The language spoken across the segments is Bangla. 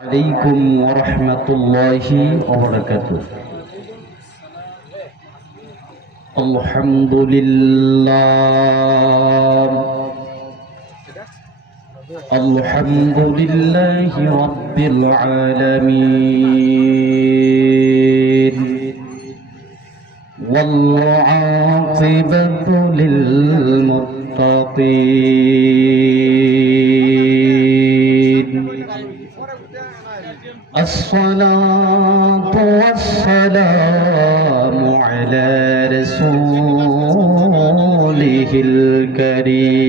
عليكم ورحمة الله وبركاته. الحمد لله الحمد لله رب العالمين والعاقبة للمتقين الصلاة والسلام على رسوله الكريم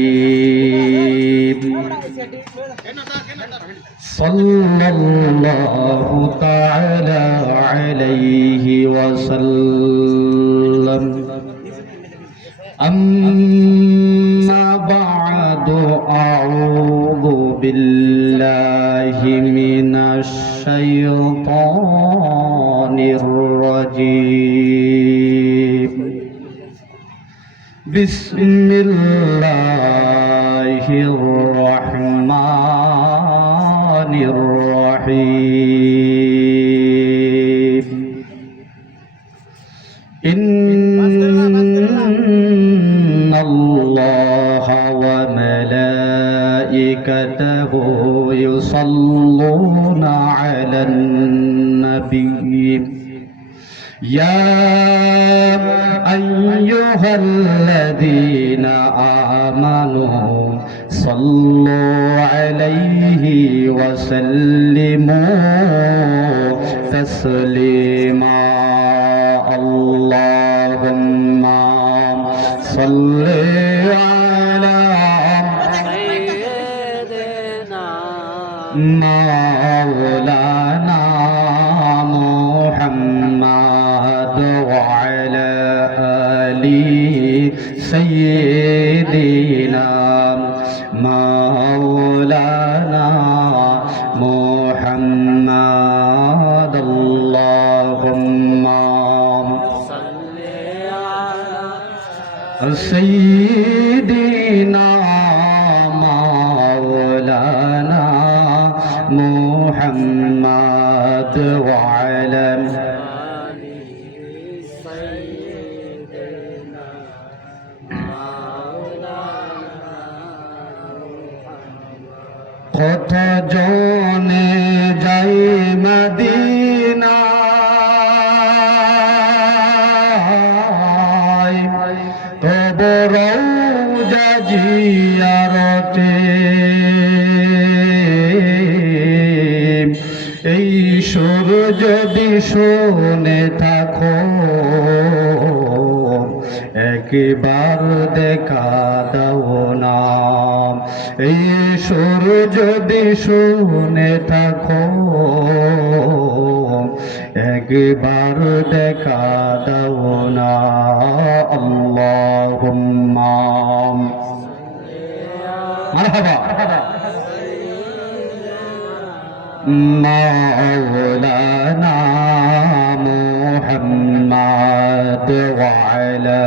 صلى الله تعالى عليه وسلم. أما بعد أعوذ بالله من الشيطان الرجيم. بسم الله الرحمن الرحيم. إن الله وملائكته يصلون على النبي يا أيها الذين آمنوا صلوا عليه وسلموا تسليما. اللهم صل على سيدنا مولانا محمد وعلى آل سيدنا مولانا محمد. اللهم صل على سيدنا مولانا محمد وعلى آل سيدنا مولانا محمد. কত জনে যাই মদিনা তবু রওজা জিয়ারতে এই সুর যদি শুনে থাকো একবার দেখা দাও না। এই সুর যদি শুনে থাকো একবার দেখা দাও না। আল্লাহুম্মা মারহাবা মাওলানা মুহাম্মদ ওয়া আলা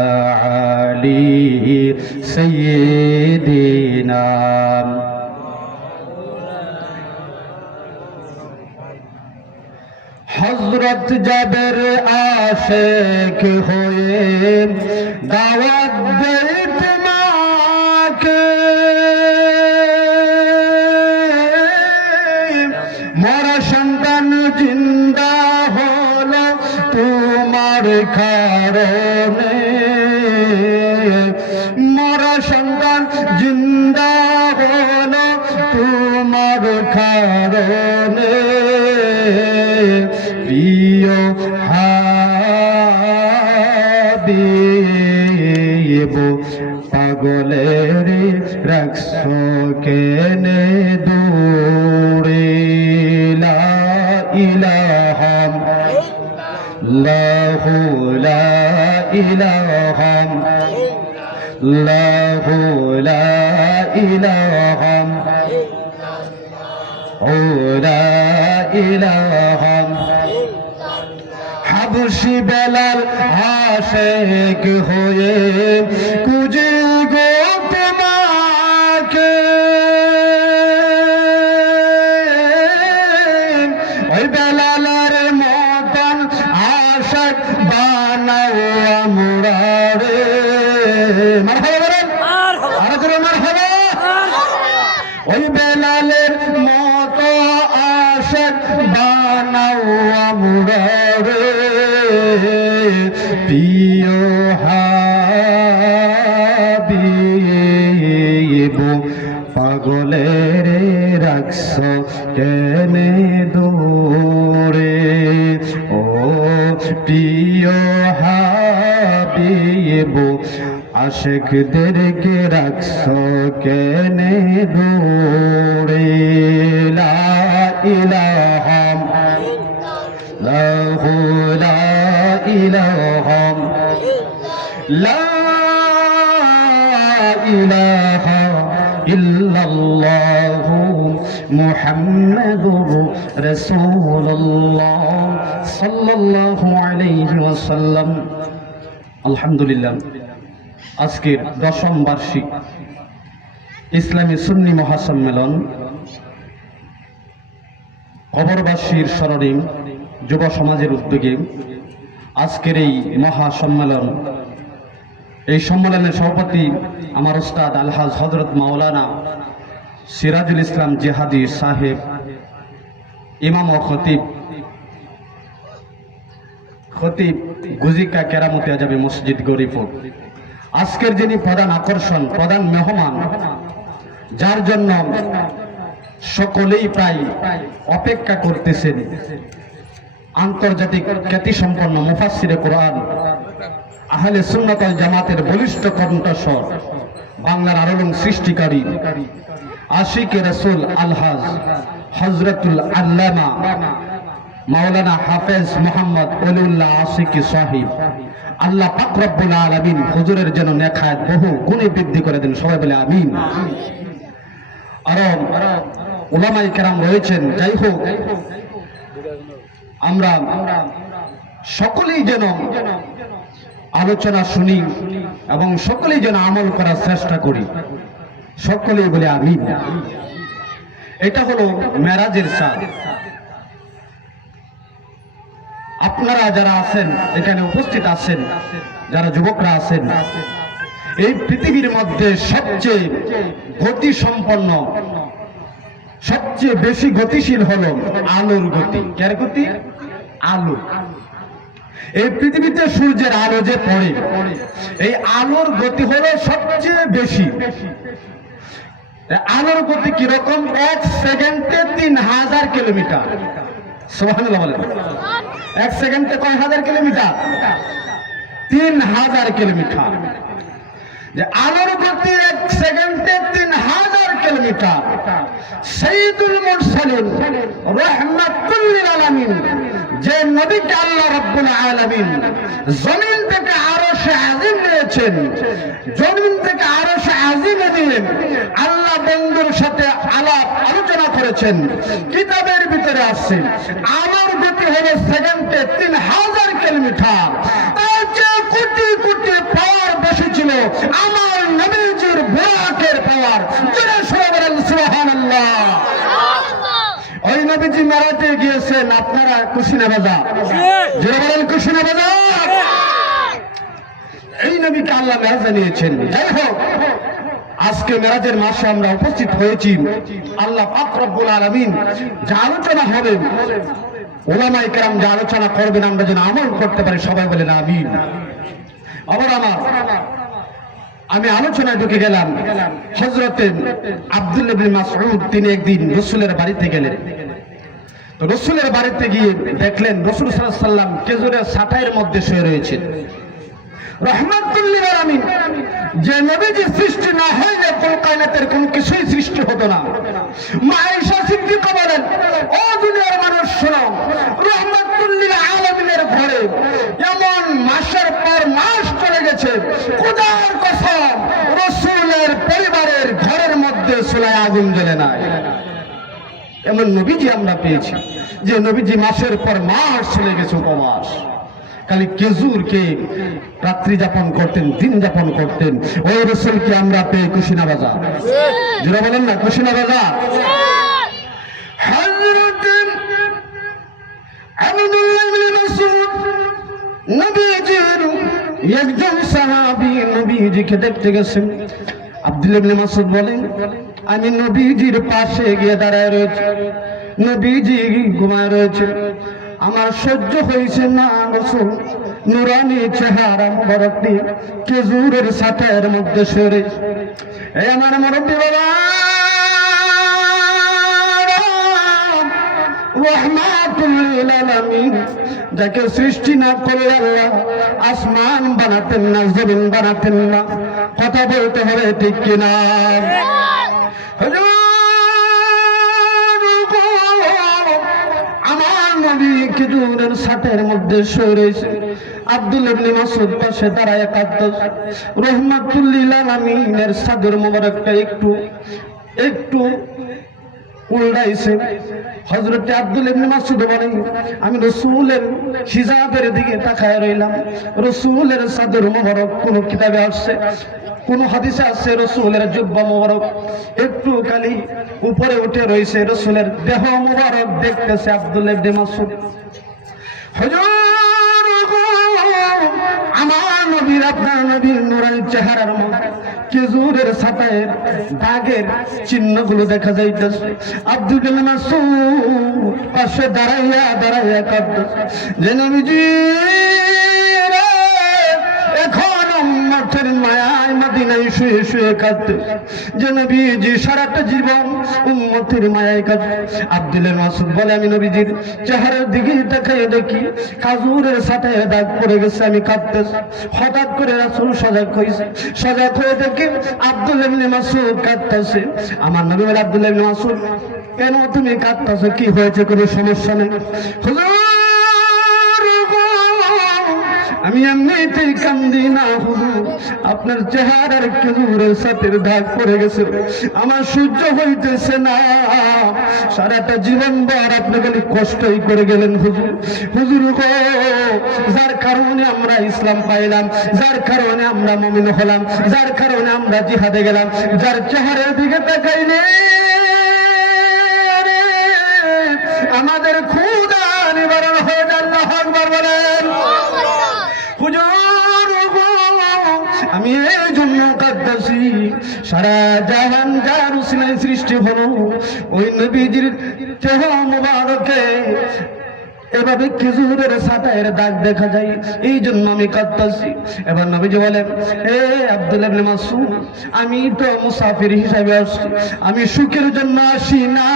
আলি সাইয়্যিদিনা। হযরত জাবের আশিক হয়ে দাওয়াত দেয় তোমাকে, মরা সন্তান জিন্দা হলো তোমার কারণে, মরা সন্তান জিন্দা হলো তোমার কারণে। প্রিয় হাবিব পাগলের রাখছো কেনে দূরে। লা ইলাহা ইল্লাল্লাহু লা ইলাহা ইল্লাল্লাহু লা ইলাহা লা ইলাহা। হাবশি বেলাল আশিক হয়ে খুঁজে গো তোমাকে, ওই বেলালের মতন আশিক বানাও আমরা রে মারহাবা বলেন আর জোরে মারহাবা ওই বেলালের মতো আশিক বানাও আমরা রে প্রিয় হাবিব পাগলের রাখছ কেনে দূরে ও প্রিয় হাবিব আশিকদেরকে রাখছ কেনে দূরে লা ইলাহা ইল্লাল্লাহু লা ইলাহা লা ইলাহা ইল্লাল্লাহু মুহাম্মাদুর রাসূলুল্লাহ সাল্লাল্লাহু আলাইহি ওয়াসাল্লাম। আলহামদুলিল্লাহ, আজকের 10ম বার্ষিক ইসলামী সুন্নি মহাসম্মেলন কবরবাসীর স্মরণে যুব সমাজের উদ্যোগে আজকের এই মহাসম্মেলন, এই সম্মেলনের সভাপতি আমার উস্তাদ আলহাজ হযরত মাওলানা সিরাজুল ইসলাম জিহাদি সাহেব, ইমাম ও খতিব গুজিকা কেরামতি আজাবি মসজিদ গরিপুর। আজকের যিনি প্রধান আকর্ষণ, প্রধান মেহমান, যার জন্য সকলেই প্রায় অপেক্ষা করতেছেন, আন্তর্জাতিক খ্যাতিসম্পন্ন মুফাসসিরে কোরআন, আহলে সুন্নাত ওয়াল জামাতের বলিষ্ঠ কণ্ঠস্বর, বাংলার আলোড়ন সৃষ্টিকারী, আশিকে রাসূল আলহাজ হযরতুল আল্লামা মাওলানা হাফেজ মোহাম্মদ ওলিউল্লাহ আশিকি সাহিব, আল্লাহ পাক রব্বুল আলামিন হুজুরের যেন নেখায়াত বহু গুণে বৃদ্ধি করে দেন, সবাই বলে আমিন। আরো উলামায়ে কেরাম রয়েছেন। যাই হোক, আমরা সকলেই যেন আলোচনা শুনি এবং সকলেই যেন আমল করার চেষ্টা করি, সকলেই বলে আমিন। এটা হলো মেরাজের চাঁদ। আপনারা যারা আছেন, এখানে উপস্থিত আছেন, যারা যুবকরা আছেন, এই পৃথিবীর মধ্যে সবচেয়ে গতি সম্পন্ন, সবচেয়ে বেশি গতিশীল হলো আলোর গতি। কার গতি? আলো। এই পৃথিবীতে সূর্যের আলো যে পড়ে, এই আলোর গতি হলো সবচেয়ে বেশি। আলোর গতি কিরকম? 1 সেকেন্ডে 3000 কিলোমিটার। সুবহানাল্লাহ বলেন। 1 সেকেন্ডে কয় হাজার কিলোমিটার? 3000 কিলোমিটার। যে আলোর গতি 1 সেকেন্ডে 3000 কিলোমিটার। সাইয়্যিদুল মুরসালিন রাহমাতুল লিল আলামিন, যে নবীকে আল্লাহ রাব্বুল আলামিন জমিন থেকে আরশে আজিম নিয়েছেন, জমিন থেকে আরশে আজিমে নিয়ে আল্লাহ বন্ধুর সাথে আলাপ আলোচনা করেছেন, কিতাবের ভিতরে আছে আলোর গতি হলো সেকেন্ডে 3000 কিলোমিটার। তার চেয়ে কোটি কোটি পাওয়ার বেশি ছিল আমার নবীজির বুরাকের পাওয়ার। সুবহানাল্লাহ। ওই নবীজি মেরাজে গিয়েছেন, আপনারা খুশি না বাজা? যে বলেন খুশি না বাজা? এই নবীকে আল্লাহ মেরাজে নিয়েছেন। যাই হোক, আজকে মেরাজের মাসে আমরা উপস্থিত হয়েছি। আল্লাহ পাক রব্বুল আলামিন যা আলোচনা হবে, উলামায়ে কেরাম যা আলোচনা করবেন, আমরা যেন আমল করতে পারি, সবাই বলেন আমিন। আবার আমি আলোচনায় ঢুকে গেলাম। হযরতে আব্দুল্লাহ ইবনে মাসউদ তিনি একদিন রাসূলের বাড়িতে গেলেন। তো রাসূলের বাড়িতে গিয়ে দেখলেন রাসূল সাল্লাল্লাহু আলাইহি ওয়াসাল্লাম খেজুরের ছাটাইয়ের মধ্যে শুয়ে রয়েছেন। রাহমাতুল লিল আলামিন, যে নবীজি সৃষ্টি না হইলে কোন কায়নাতের কোন কিছুই সৃষ্টি হতো না। মা আয়েশা সিদ্দিকা বলেন, ও দুনিয়ার মানুষ শোনো, রাহমাতুল লিল আলামিনের ঘরে এমন মাসের পর মাস চলে গেছে, খোদার কসম রাসূলের পরিবারের ঘরের মধ্যে চুলায় আগুন জ্বলে নাই। এমন নবীজি আমরা পেয়েছি, যে নবীজি মাসের পর মাস চলে গেছে উপবাস, খালি খেজুরকে রাত্রি যাপন করতেন, দিন যাপন করতেন। ওই রাসূলকে আমরা পেয়ে খুশি না বাজা? যারা বলেন না খুশি না বাজা? হযরত নবীজির একজন সাহাবী নবীজিকে দেখতে গেছেন। আব্দুল্লাহ ইবনে মাসউদ বলেন, আমি নবীজির পাশে গিয়ে দাঁড়ায় রয়েছে, নবীজি ঘুমায় রয়েছে, আমার সহ্য হয়েছে না। রাসূল নুরানি চেহারা মুবারক নিয়ে খেজুরের ছাতার মধ্যে সরে, এই আমার মুরব্বি বাবা রহমাতুল লিল আলামিন, যাকে সৃষ্টি না করলে আল্লাহ আসমান বানাতেন না, জমিন বানাতেন না। কথা বলতে হবে ঠিক কিনা? আমার নবী খেজুরের ছাতের মধ্যে শুয়ে রয়েছে, আব্দুল্লাহ ইবনে মাসউদ পাশে দাঁড়ায় কাঁদতেছে। রহমাতুল লিল আলামিনের চাদর মোবারকটা একটু একটু উল্টাইছে। হযরত আব্দুল্লাহ ইবনে মাসউদ বলেন, আমি রাসূলের হিজাবের দিকে তাকায় রইলাম। রাসূলের চাদর মোবারক কোন কিতাবে আসছে, কোন হাদিসে আছে রাসূলের জুব্বা মোবারক একটু খালি উপরে উঠে রয়েছে, রাসূলের দেহ মোবারক দেখতেছে আব্দুল্লাহ ইবনে মাসউদ। হুজুর আমার নবীর, আপনার নবীর নূরানি চেহারার মধ্যে খেজুরের ছাতায়ের দাগের চিহ্নগুলো দেখা যাইতেছে। আব্দুল্লাহ ইবনে মাসউদ পাশে দাঁড়াইয়া দাঁড়াইয়া কাঁদতেছে যে নবীজি এখন উম্মতের মায়ায় মদিনায় শুয়ে শুয়ে কাঁদতেছে, যে নবীজি সারাটা জীবন উম্মতের মায়ায় কাঁদতে। আব্দুল্লাহ ইবনে মাসউদ বলে, আমি নবীজির চেহারার দিকে তাকিয়ে দেখি খেজুরের ছাতায় দাগ পড়ে গেছে, আমি কাঁদতেছি। হঠাৎ করে রাসূল সজাগ হয়েছে, সজাগ হয়ে দেখি আব্দুল্লাহ ইবনে মাসউদ কাঁদতেছে। আমার নবী বলে, আব্দুল্লাহ ইবনে মাসউদ কেন তুমি কাঁদতেছো, কি হয়েছে? কোনো সমস্যা নেই। হুজুর আমি এমনিতেই কান্দি না হুজুর, আপনার চেহারার খেজুরের ছাতের দাগ পড়ে গেছে, আমার সহ্য হইতেছে না। সারাটা জীবন ভর আপনি খালি কষ্টই করে গেলেন হুজুর। হুজুর গো, যার কারণে আমরা ইসলাম পাইলাম, যার কারণে আমরা মুমিন হলাম, যার কারণে আমরা জিহাদে গেলাম, যার চেহারার দিকে তাকাইলে আমাদের ক্ষুধা নিবারণ হয়ে যায়। আল্লাহু আকবার বলেন। আমি এই জন্য কাঁদতেছি, সারা জাহান যার উসিলায় সৃষ্টি হলো, ওই নবীজির চেহারা মুবারকে এভাবে খেজুরের ছাতায়ের দাগ দেখা যায়, এই জন্য আমি কাঁদতেছি। এবার নবীজি বলেন, এ আব্দুল্লাহ ইবনে মাসউদ, আমি তো মুসাফির হিসাবে আসছি, আমি সুখের জন্য আসি না,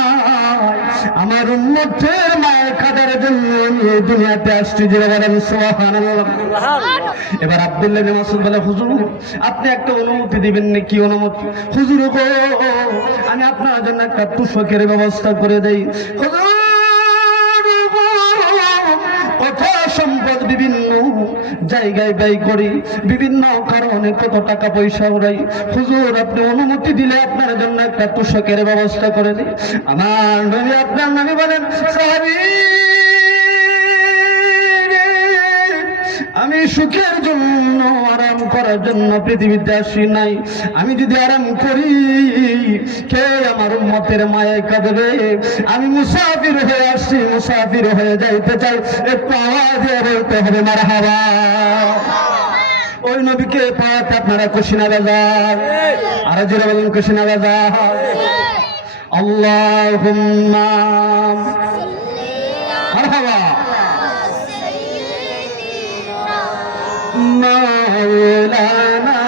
আমার উম্মতের মায়ের কাদার জন্য আমি এই দুনিয়াতে আসছি। যে বলেন সুবহানাল্লাহ। এবার আব্দুল্লাহ ইবনে মাসউদ বলে, হুজুর আপনি একটা অনুমতি দিবেন না? কি অনুমতি? হুজুর গো, আমি আপনার জন্য একটা তুষকের ব্যবস্থা করে দেই। হুজুর সম্পদ বিভিন্ন জায়গায় ব্যয় করি, বিভিন্ন কারণে কত টাকা পয়সা উড়াই, হুজুর আপনি অনুমতি দিলে আপনার জন্য একটা তুষকের ব্যবস্থা করে দিই। আমার নবী, আপনার নবী বলেন, সাহাবী আমি সুখের জন্য আরাম করার জন্য পৃথিবীতে আসি নাই, আমি যদি আরাম করি কে আমার উম্মতের মায়ে কাঁদবে? আমি মুসাফির হয়ে আসছি, মুসাফির হয়ে যাইতে চাই। একটু আওয়াজ দিয়ে বলতে হবে মারহাবা। ওই নবীকে পাওয়াতে আপনারা খুশি না বাজার? আরো জোরে বলুন খুশি না বাজার? আল্লাহুম্মা মারহাবা। مولانا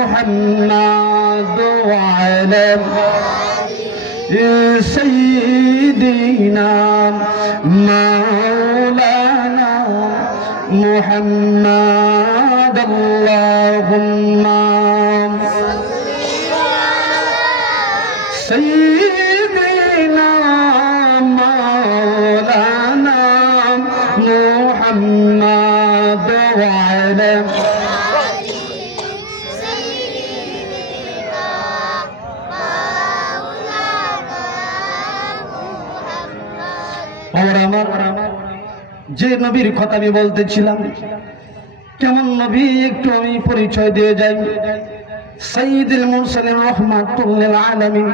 محمد وعلى سيدنا مولانا محمد اللهم سيدنا مولانا محمد وعلى যে নবীর কথা আমি বলতেছিলাম, কেমন নবী একটু আমি পরিচয় দিয়ে যাই। সাইয়্যিদুল মুরসালিন রাহমাতুল লিল আলামিন।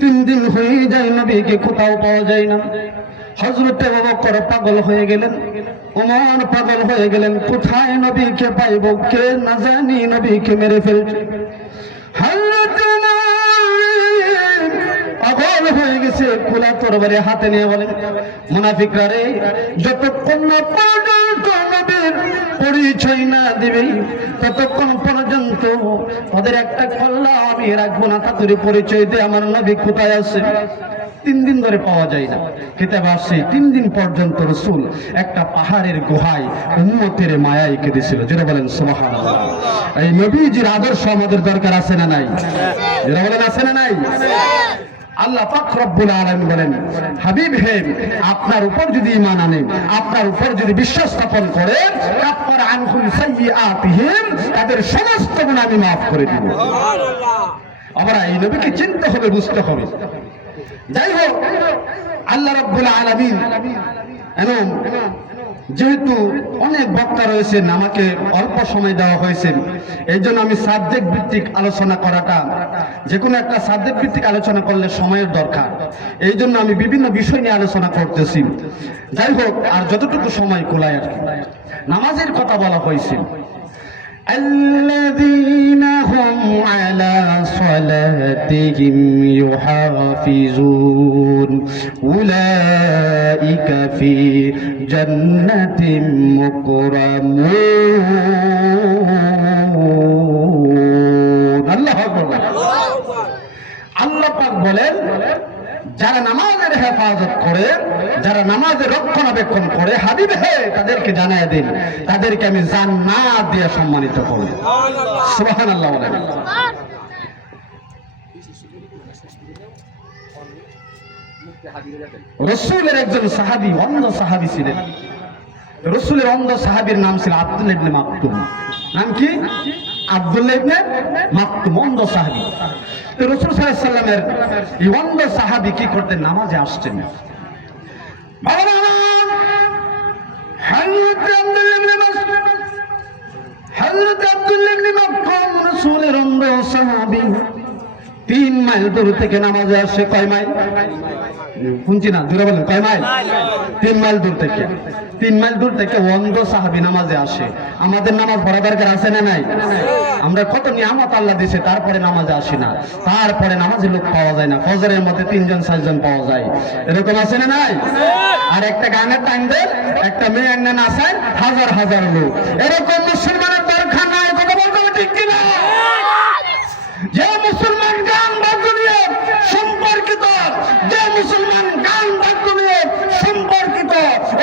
3 দিন হয়ে যায় নবীকে কোথাও পাওয়া যায় না। হযরত আবু বকর পাগল হয়ে গেলেন, ওমর পাগল হয়ে গেলেন, কোথায় নবীকে পাইব, কে না জানি নবীকে মেরে ফেলছে। হযরত পাগল হয়ে গেছে, খোলা তরবারি হাতে নিয়ে বলেন, মুনাফিকরা রে, যতক্ষণ না পর্যন্ত নবীর পরিচয় না দিবে ততক্ষণ পর্যন্ত ওদের একটা কল্লা আমি রাখবো না, তাদের পরিচয় দিয়ে আমার নবী কোথায় আছে। 3 দিন ধরে পাওয়া যায় না। কিতাব আসছে 3 দিন পর্যন্ত রাসূল একটা পাহাড়ের গুহায় উম্মতের মায়ায় কেঁদেছিল। যেটা বলেন সুবহানাল্লাহ। এই নবীজির আদর্শ আমাদের দরকার আছে না নাই? যেটা বলেন আছে না নাই? আল্লাহ পাক রব্বুল আলামিন বলেন, হাবিব হে, আপনার উপর যদি ঈমান আনেন, আপনার উপর যদি বিশ্বাস স্থাপন করেন, কাফার আনহুম সাইয়্যাতিহিম, তাদের সমস্ত গুনাহ আমি maaf করে দিব। আমরা এই নবীকে চিনতে হবে, বুঝতে হবে। যাই হোক, আল্লাহ রাব্বুল আলামিন যেহেতু অনেক বক্তা রয়েছেন, আমাকে অল্প সময় দেওয়া হয়েছে, এই জন্য আমি সাবজেক্ট ভিত্তিক আলোচনা করাটা, যে কোনো একটা সাবজেক্ট ভিত্তিক আলোচনা করলে সময়ের দরকার, এই জন্য আমি বিভিন্ন বিষয় নিয়ে আলোচনা করতেছি। যাই হোক, আর যতটুকু সময় কুলায় আর কি, নামাজের কথা বলা হয়েছে। الذين هم على صلاتهم يحافظون أولئك في جنة مكرمون الله أكبر আল্লাহ পাক বলেন, যারা নামাজের হেফাজত করে, যারা নামাজের রক্ষণাবেক্ষণ করে, হাবিব হে, তাদেরকে জানায় দিন, তাদেরকে আমি জান্নাত দিয়ে সম্মানিত করব। সুবহানাল্লাহ বলেন। রাসূলের একজন সাহাবী, অন্ধ সাহাবী ছিলেন। রাসূলের অন্ধ সাহাবীর নাম ছিল আব্দুল্লাহ ইবনে মাকতুম। নাম কি? আব্দুল্লাহ ইবনে মাকতুম, অন্ধ সাহাবী। তো রাসূল সাল্লাল্লাহু আলাইহি ওয়াসাল্লামের এই অন্ধ সাহাবী কি করতেন? নামাজে আসতেন। হযরত আব্দুল্লাহ ইবনে মাকতুম রাসূলের অন্ধ সাহাবী 3 মাইল দূর থেকে নামাজে আসে। কয় মাইল? শুনছি না, জোরে বলেন, কয় মাইল? 3 মাইল দূর থেকে। 3 মাইল দূর থেকে অন্ধ সাহাবী নামাজে আসে। আমাদের নামাজ পড়া দরকার আছে না নাই? আমরা কত নিয়ামত আল্লাহ দিয়েছে, তারপরে নামাজে আসি না, তারপরে নামাজে লোক পাওয়া যায় না। ফজরের মধ্যে 3 জন 4 জন পাওয়া যায়, এরকম আছে না নাই? আর একটা গানের টাইম দেন, একটা মেয়ে এনে নাচায়, হাজার হাজার লোক। এরকম মুসলমানের দরকার নাই। কথা বলতে হবে ঠিক কিনা? যে মুসলমান গান বাদ্য নিয়ে সম্পর্কিত, যে মুসলমান গান বাদ্য নিয়ে সম্পর্কিত,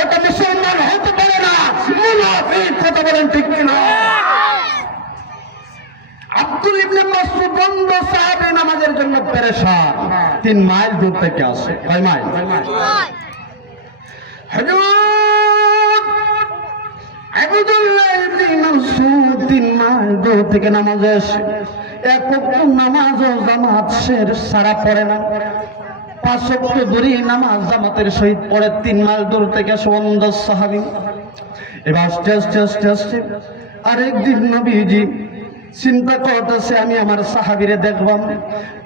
এটা মুসলমান হতে পারে না, মুনাফিক। কথা বলেন ঠিক কিনা? আব্দুল ইবনে মাসউদ অন্ধ সাহাবী নামাজের জন্য পেরেশান, 3 মাইল দূর থেকে আসে। কয় মাইল? হুজুর আব্দুল্লাহ ইবনে মাসউদ 3 মাইল দূর থেকে নামাজে আসে। এক ওয়াক্ত নামাজ ও জামাত সারা পড়ে না, 5 ওয়াক্ত ধরে নামাজ জামাতের সহিত পড়ে। 3 মাইল দূর থেকে অন্ধ সাহাবী। এবার আস্তে আস্তে আস্তে আস্তে আরেকদিন নবীজি চিন্তা করতেছে, আমি আমার সাহাবীরে দেখবাম।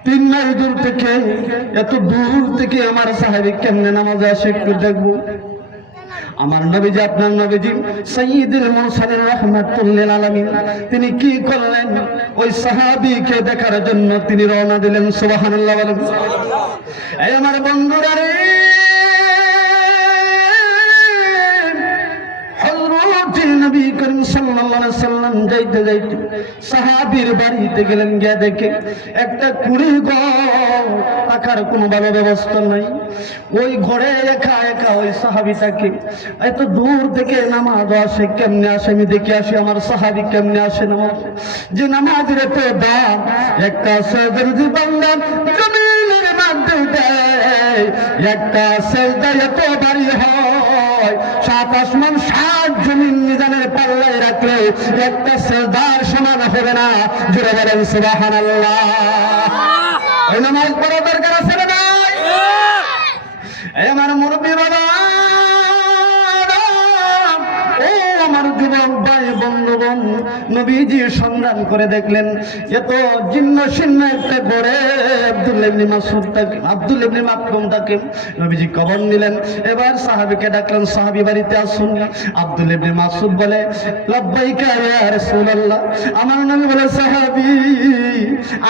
3 মাইল দূর থেকে, এত দূর থেকে আমার সাহাবী কেমনে নামাজে আসে একটু দেখবো। আমার নবীজি, আপনার নবীজি সাইয়্যিদুল মুরসালিন রাহমাতুল লিল আলামিন, তিনি কি করলেন? ওই সাহাবীকে দেখার জন্য তিনি রওনা দিলেন। সুবহানাল্লাহ বলেন। এই আমার বন্ধুরা রে, হযরত নবী করিম সাল্লাল্লাহু আলাইহি সাল্লাম যাইতে যাইতে সাহাবীর বাড়িতে গেলেন। গিয়ে দেখে একটা কুড়ি ঘর, থাকার কোনো ভালো ব্যবস্থা নাই। ওই ঘরে একা একা ওই সাহাবীটাকে, এত দূর থেকে নামাজ আসে কেমনে আসে? আমি দেখে আসি আমার সাহাবী কেমনে আসে নামাজ। যে নামাজের এত দাম, একটা সাজদা যদি বান্দা জমিনের মধ্যে দেয়, একটা সাজদা এত ভারী হয়, 7 আসমান 7 জমিন মিজানের পাল্লায় রাখলে একটা সাজদার সমান হবে না। জোরে বলেন সুবহানাল্লাহ। ওই নামাজ পড়া দরকার আছে না নাই? এই আমার মুরব্বি বাবা, ও আমার যুবক ভাই বন্ধুগণ, নবীজি সন্ধান করে দেখলেন এত জিন্ন শীর্ণ একটা ঘরে আব্দুল্লাহ ইবনে মাসউদ থাকে, আব্দুল্লাহ ইবনে মাকতুম থাকে। নবীজি কবর নিলেন। এবার সাহাবীকে ডাকলেন, সাহাবী বাড়িতে আসুন। আব্দুল্লাহ ইবনে মাসউদ বলে, লাব্বাইকা ইয়া রাসূলুল্লাহ। আমার নবী বলে, সাহাবী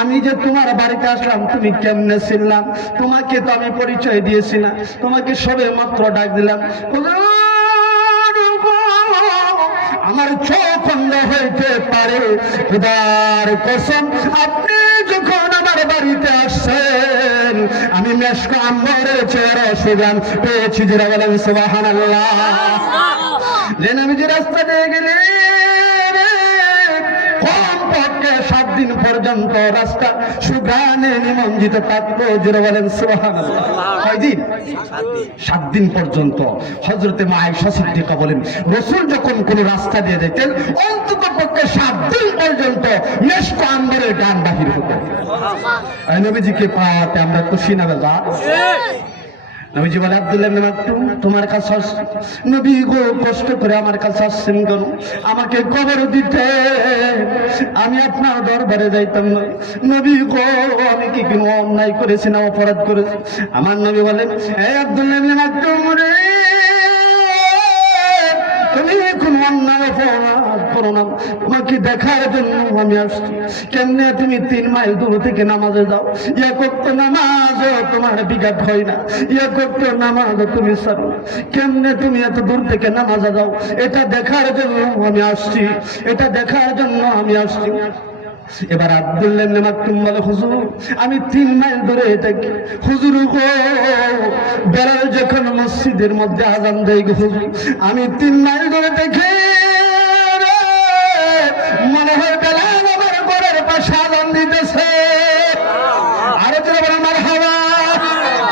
আমি যে তোমার বাড়িতে আসলাম তুমি কেমনে ছিলাম? তোমাকে তো আমি পরিচয় দিয়েছি না, তোমাকে সবে মাত্র ডাক দিলাম। আমার চোখ অন্ধ হইতে পারে, খোদার কসম আপনি যখন আমার বাড়িতে আসছেন আমি মেশক আম্বরের চেহারা সুগান পেয়েছি। যারা বলেন সুবহানাল্লাহ। যে নবীজি রাস্তা দিয়ে গেলেন, কমপক্ষে 7 দিন পর্যন্ত রাস্তা সুগানে নিমজ্জিত থাকতো। যারা বলেন সুবহানাল্লাহ। কয়দিন? 7 দিন পর্যন্ত। হযরতে মা আয়েশা সিদ্দিকা বলেন, রাসূল যখন কোন রাস্তা দিয়ে যেতেন অন্তত পক্ষে 7 দিন পর্যন্ত মেশক আম্বরের গান বাহির হতো। এই নবীজিকে পাওয়াতে আমরা খুশি না বেজা? নবীজি বলে, আব্দুল্লাহ ইবনে মাকতুম তোমার কাছে আসছি। নবী গো কষ্ট করে আমার কাছে আসছেন কেন? আমাকে কবর দিতে আমি আপনার দরবারে যাইতাম না। নবী গো আমি কি কোনো অন্যায় করেছি না অপরাধ করেছি? আমার নবী বলেন, হে আব্দুল্লাহ ইবনে মাকতুম রে, তুমি কোনো অন্যায় অপরাধ করো না, তোমাকে দেখার জন্য আমি আসছি। কেমনে তুমি 3 মাইল দূর থেকে নামাজে যাও, এক ওয়াক্ত নামাজ তোমার বিঘাত হয় না, এক ওয়াক্ত নামাজ তুমি ছাড়ো, কেমনে তুমি এত দূর থেকে নামাজে যাও? এটা দেখার জন্য আমি আসছি, এটা দেখার জন্য আমি আসছি। এবার আব্দুল্লাহ ইবনে মাকতুম বলে, হুজুর আমি 3 মাইল দূরে থাকি। হুজুর গো বেলাল যখন মসজিদের মধ্যে আযান দেয় গো হুজুর, আমি 3 মাইল দূরে থাকি, মনে হয় বেলাল আমার ঘরের পাশে আযান দিতেছে। আরে যারা বলে মারহাবা,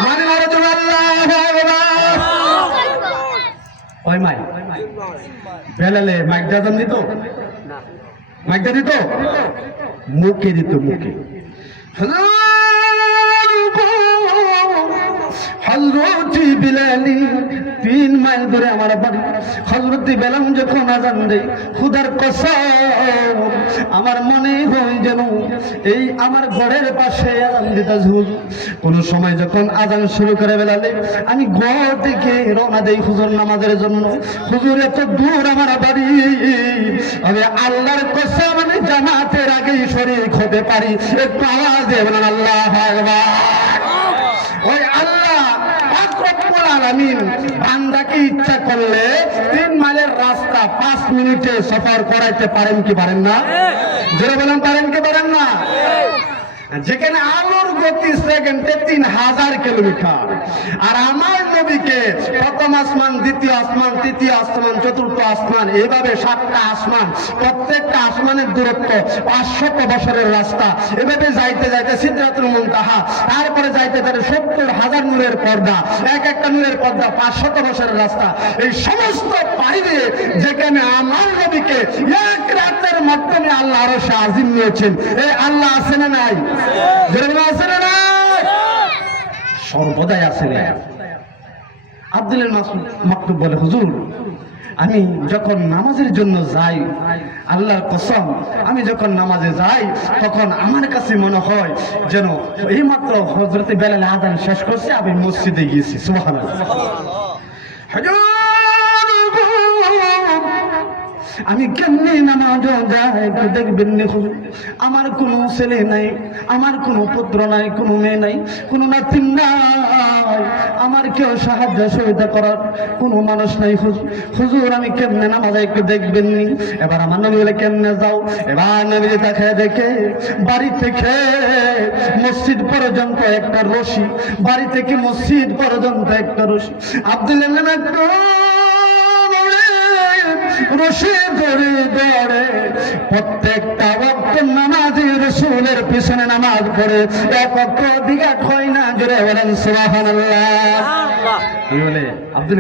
মানে আরে যারা আল্লাহু আকবার। ওই মাই বেলালে মাইক আযান দিত না, মাইকটা দিত মুখে দিত, মুখে। হযরত বিলাল 3 মাইল দূরে আমার বাড়ি। হযরত বিলাল যখন আযান দেয়, খোদার কসম আমার মনে হয় যেন এই আমার ঘরের পাশে আযান দিতেছে হুজুর। কোন সময় যখন আযান শুরু করে বিলাল, আমি ঘর থেকে রওনা দেই হুজুর নামাজের জন্য। হুজুর এত দূর আমার বাড়ি, আমি আল্লাহর কসম আমি জামাতের আগেই শরীক হতে পারি। একটু আওয়াজ দেবেন আল্লাহু আকবার। ওই আল্লাহ পাক রব্বুল আলামিন বান্দাকে ইচ্ছা করলে 3 মাইলের রাস্তা 5 মিনিটে সফর করাইতে পারেন কি পারেন না? যারা বলেন পারেন কি পারেন না? যেখানে আলোর গতি সেকেন্ডে 3000 কিলোমিটার, আর আমার নবীকে প্রথম আসমান, দ্বিতীয় আসমান, তৃতীয় আসমান, চতুর্থ আসমান, এইভাবে 7টা আসমান, প্রত্যেকটা আসমানের দূরত্ব 500 বছরের রাস্তা। এভাবে যাইতে যাইতে সিদরাতুল মুনতাহা, তারপরে যাইতে যাইতে 70,000 নূরের পর্দা, এক একটা নূরের পর্দা 500 বছরের রাস্তা। এই সমস্ত পাড়ি দিয়ে যেখানে আমার নবীকে এক রাতের মাধ্যমে আল্লাহ আরশে আজিম নিয়েছেন। এই আল্লাহ আছে না নাই? সর্বদাই আছে। আব্দুল্লাহ মাকতুম বলে, হুজুর আমি যখন নামাজের জন্য যাই, আল্লাহর কসম আমি যখন নামাজে যাই তখন আমার কাছে মনে হয় যেন এইমাত্র হযরত বেলাল আযান শেষ করছে, আমি মসজিদে গিয়েছি। সুবহানাল্লাহ। আমি কেমনি নামাজ যাই একটু দেখবেন। আমার কোনো ছেলে নাই, আমার কোনো পুত্র নাই, কোনো মেয়ে নাই, কোনো নাতিন নাই, আমার কেউ সাহায্য সহায়তা করার কোনো মানুষ নাই। হুজুর আমি কেমনে নামাজ একটু দেখবেন। এবার আমার নবী বলে, কেমনে যাও? এবার নবী দেখে দেখে বাড়ি থেকে মসজিদ পর্যন্ত একটা রশি, বাড়ি থেকে মসজিদ পর্যন্ত একটা রশি। আব্দুল্লাহ রশি ধরে ধরে প্রত্যেকটা ওয়াক্ত নামাজি রাসূলের পিছনে নামাজ পড়ে এক ওয়াক্ত বিঘাত হয় না। জোরে বলেন সুবহানাল্লাহ। বলে আব্দুল